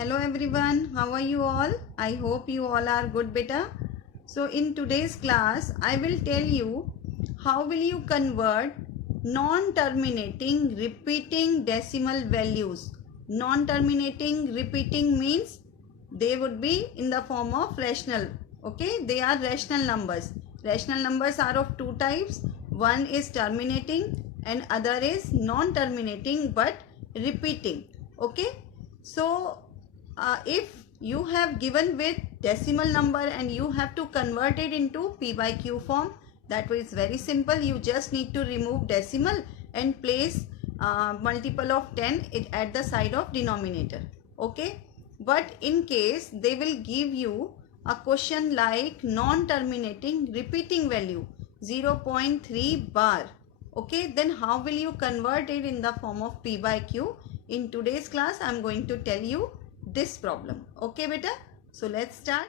Hello everyone, how are you all? I hope you all are good beta. So in today's class, I will tell you how will you convert non-terminating repeating decimal values. Non-terminating repeating means they would be in the form of rational. Okay, they are rational numbers. Rational numbers are of two types. One is terminating and other is non-terminating but repeating. Okay, so if you have given with decimal number and you have to convert it into p by q form, that is very simple. You just need to remove decimal and place multiple of 10 at the side of denominator. Okay, but in case they will give you a question like non-terminating repeating value 0.3 bar, okay, then how will you convert it in the form of p by q? In today's class I am going to tell you this problem. Okay beta, so let's start.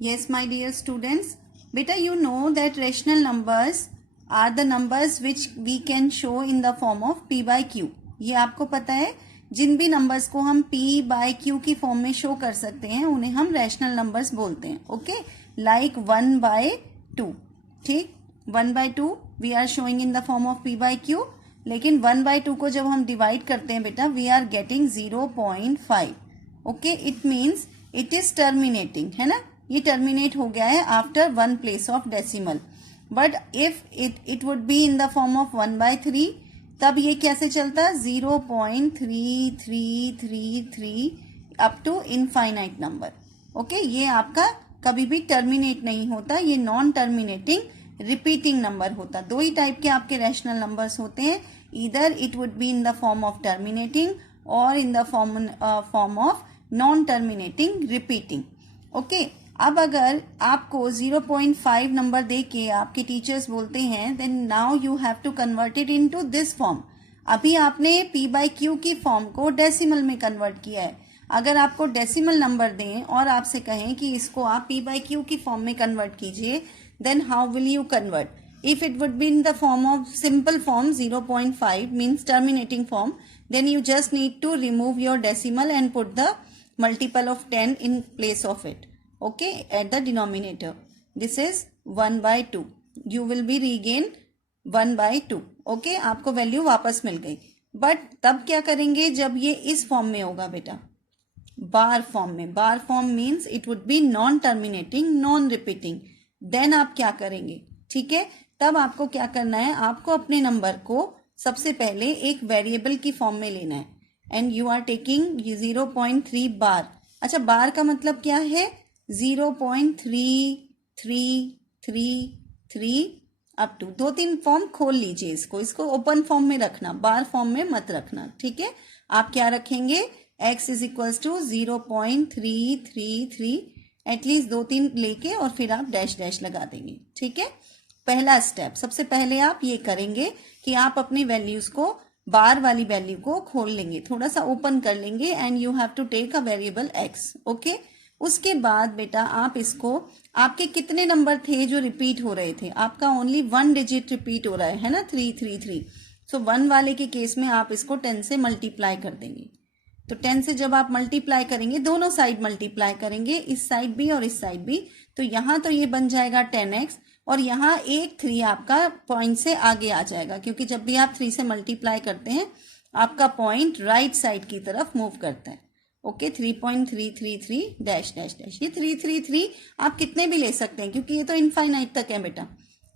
Yes my dear students, beta you know that rational numbers are the numbers which we can show in the form of p by q. ये आपको पता है, जिन भी numbers को हम p by q की form में show कर सकते हैं उन्हें हम रैशनल नंबर्स बोलते हैं. Okay, like 1/2. ठीक, 1/2 we are showing in the form of p by q. लेकिन 1/2 को जब हम डिवाइड करते हैं बेटा, we are getting 0.5. Okay, it means it is terminating, है ना, ये टर्मिनेट हो गया है after 1 place of decimal. But if it would be in the form of 1/3, तब ये कैसे चलता, 0.3333 up to infinite number. Okay, ये आपका कभी भी टर्मिनेट नहीं होता, ये नॉन टर्मिनेटिंग रिपीटिंग नंबर होता. दो ही टाइप के आपके रैशनल नंबर्स होते हैं, either it would be in the form of terminating और in the form of non terminating repeating. Okay, अब अगर आपको 0.5 नंबर दे के आपके टीचर्स बोलते हैं then now you have to convert it into this form. अभी आपने p बाई क्यू की फॉर्म को डेसिमल में कन्वर्ट किया है. अगर आपको डेसिमल नंबर दें और आपसे कहें कि इसको आप p बाई क्यू की फॉर्म में कन्वर्ट कीजिए, then how will you convert? If it would be in the form of simple form 0.5 means terminating form, then you just need to remove your decimal and put the multiple of 10 in place of it. Okay, at the denominator. This is 1/2. You will be regain 1/2. Okay, आपको value वापस मिल गई. But तब क्या करेंगे जब ये इस form में होगा बेटा, बार फॉर्म में. Bar form means it would be non terminating non repeating. Then आप क्या करेंगे, ठीक है, तब आपको क्या करना है, आपको अपने नंबर को सबसे पहले एक वेरिएबल की फॉर्म में लेना है एंड यू आर टेकिंग 0.3 बार. अच्छा, बार का मतलब क्या है, 0.3333 अप टू. 2-3 फॉर्म खोल लीजिए, इसको ओपन फॉर्म में रखना, बार फॉर्म में मत रखना. ठीक है, आप क्या रखेंगे, x is equals to 0.333 at least 2-3 लेके और फिर आप डैश डैश लगा देंगे. ठीक है, पहला स्टेप. सबसे पहले आप ये करेंगे कि आप अपनी वैल्यूज को, बार वाली वैल्यू को खोल लेंगे, थोड़ा सा ओपन कर लेंगे and you have to take a variable x. Okay, उसके बाद बेटा आप इसको, आपके कितने नंबर थे जो रिपीट हो रहे थे, आपका ओनली 1 डिजिट रिपीट हो रहा है ना, 333. सो 1 वाले के केस में आप इसको 10 से मल्टीप्लाई कर देंगे. तो 10 से जब आप मल्टीप्लाई करेंगे, दोनों साइड मल्टीप्लाई करेंगे, इस साइड भी और इस साइड भी, तो यहां तो ये बन जाएगा 10x और यहाँ एक 3 आपका पॉइंट से आगे आ जाएगा, क्योंकि जब भी आप 3 से मल्टीप्लाई करते हैं आपका पॉइंट राइट साइड की तरफ मूव करता है. Okay, 3.333 dash dash dash. ये 333 आप कितने भी ले सकते हैं क्योंकि ये तो इनफाइनाइट तक है बेटा.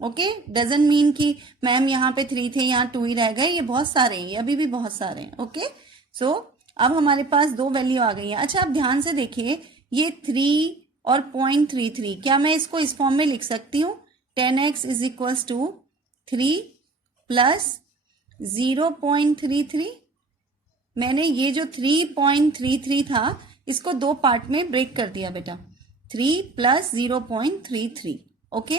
ओके, डजंट मीन कि मैम यहाँ पे 3 थे यहाँ 2 ही रह गए, ये बहुत सारे हैं, ये अभी भी बहुत सारे हैं. ओके, सो अब हमारे पास 2 वैल्यू आ गई है. अच्छा, आप ध्यान से देखिए, ये 3 और 0.33, क्या मैं इसको इस फॉर्म में लिख सकती हूँ, 10x is equals to 3 plus 0.33. मैंने ये जो 3.33 था इसको 2 पार्ट में ब्रेक कर दिया बेटा, 3 प्लस 0.33. ओके,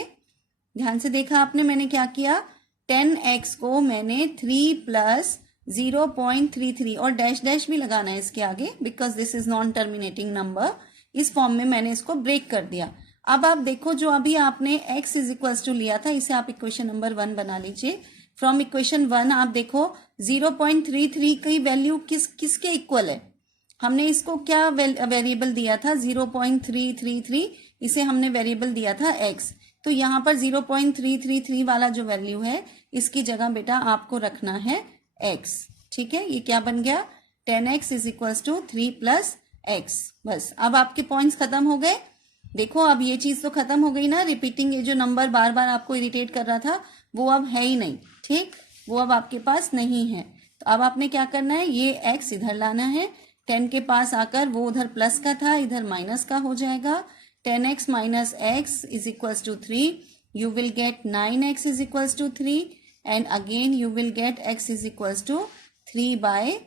ध्यान से देखा आपने, मैंने क्या किया, 10x को मैंने 3 प्लस 0.33 और डैश डैश भी लगाना है इसके आगे because this is non terminating number. इस फॉर्म में मैंने इसको ब्रेक कर दिया. अब आप देखो, जो अभी आपने x इज इक्वल्स टू लिया था, इसे आप इक्वेशन नंबर 1 बना लीजिए. फ्रॉम इक्वेशन 1 आप देखो 0.33 की वैल्यू किसके इक्वल है? हमने इसको क्या वेरिएबल दिया था? 0.333, इसे हमने वेरिएबल दिया था x। तो यहाँ पर 0.333 वाला जो वैल्यू है इसकी जगह बेटा आपको रखना है x। ठीक है, ये क्या बन गया? 10x is equals to 3 plus x। बस अब आपके पॉइंट्स खत्म हो गए। देखो अब ये चीज तो खत्म हो गई ना, रिपीटिंग ये जो नंबर बार बार आपको इरिटेट कर रहा था वो अब है ही नहीं। ठीक, वो अब आपके पास नहीं है। तो अब आपने क्या करना है, ये x इधर लाना है, 10 के पास आकर वो उधर प्लस का था इधर माइनस का हो जाएगा। 10x minus x is equals to 3, you will get 9x is equals to 3 and again you will get x is equals to 3 by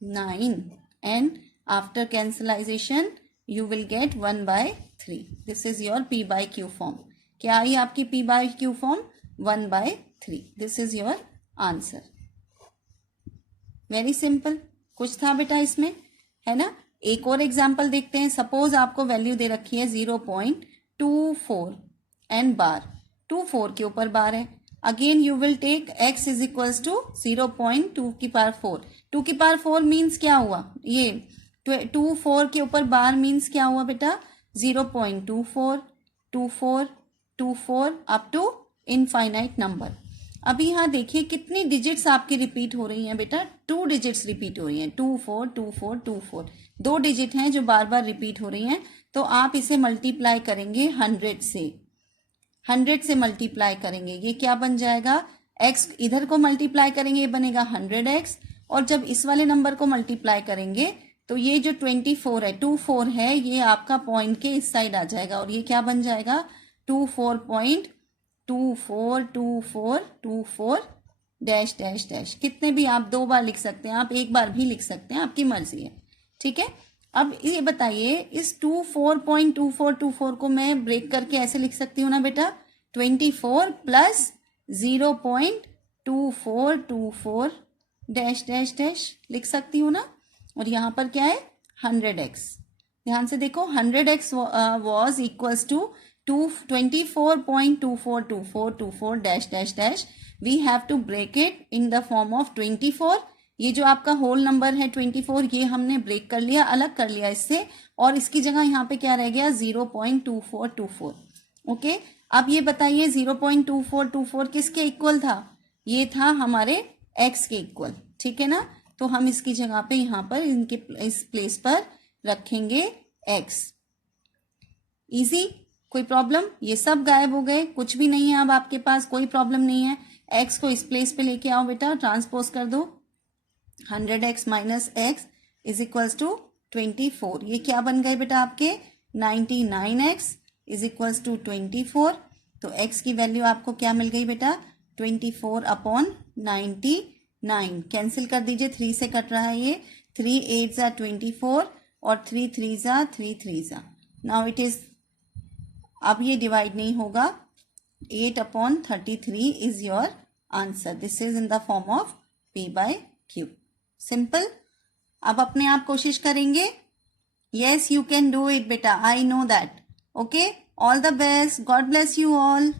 9 and after cancellation you will get 1 by 3. This is your p by q form. क्या आई आपकी p by q form? 1 by 3. This is your answer. Very simple. कुछ था बेटा इसमें, है ना? एक और एग्जाम्पल देखते हैं। सपोज आपको वैल्यू दे रखी है 0.24 एंड बार 24 के ऊपर बार है। Again you will take x is equals to 0.2 की पावर 4। 2 की पावर 4 मीन्स क्या हुआ? ये 24 के ऊपर बार मीन्स क्या हुआ बेटा? 0.24 24 24 अप टू इनफाइनाइट नंबर। अभी यहाँ देखिए कितनी डिजिट्स आपकी रिपीट हो रही हैं बेटा? 2 डिजिट्स रिपीट हो रही हैं, 24 24 24। 2 डिजिट हैं जो बार बार रिपीट हो रही हैं। तो आप इसे मल्टीप्लाई करेंगे 100 से, 100 से मल्टीप्लाई करेंगे, ये क्या बन जाएगा? x इधर को मल्टीप्लाई करेंगे ये बनेगा 100x, और जब इस वाले नंबर को मल्टीप्लाई करेंगे तो ये जो 24 है 24 है ये आपका पॉइंट के इस साइड आ जाएगा और ये क्या बन जाएगा? 24.242424 डैश डैश डैश। कितने भी आप 2 बार लिख सकते हैं, आप 1 बार भी लिख सकते हैं, आपकी मर्जी है। ठीक है, अब ये बताइए इस 24.2424 को मैं ब्रेक करके ऐसे लिख सकती हूँ ना बेटा? 24 प्लस 0.2424 डैश डैश डैश लिख सकती हूँ ना। और यहाँ पर क्या है? 100x। ध्यान से देखो 100x was equals to 24.242424 dash dash dash. We have to break it in the form of 24। ये जो आपका होल नंबर है 24 ये हमने ब्रेक कर लिया, अलग कर लिया इससे, और इसकी जगह यहाँ पे क्या रह गया? 0.2424। ओके, अब ये बताइए 0.2424 किसके इक्वल था? ये था हमारे x के इक्वल। ठीक है ना, तो हम इसकी जगह पे यहाँ पर इनके इस प्लेस पर रखेंगे x। इजी, कोई प्रॉब्लम? ये सब गायब हो गए, कुछ भी नहीं है अब आपके पास, कोई प्रॉब्लम नहीं है। x को इस प्लेस पे लेके आओ बेटा, ट्रांसपोज कर दो। 100x minus x is equals to 24। ये क्या बन गए बेटा आपके? 99x is equals to 24। तो x की वैल्यू आपको क्या मिल गई बेटा? 24/99। कैंसिल कर दीजिए, 3 से कट रहा है ये। 3 8 जा 24 और 3 3 जा 3 3 जा। नाउ इट इज, अब ये डिवाइड नहीं होगा। 8/33 is your answer. This is in the form of p by q। Simple. अब अपने आप कोशिश करेंगे। Yes you can do it बेटा, I know that. Okay, all the best, God bless you all.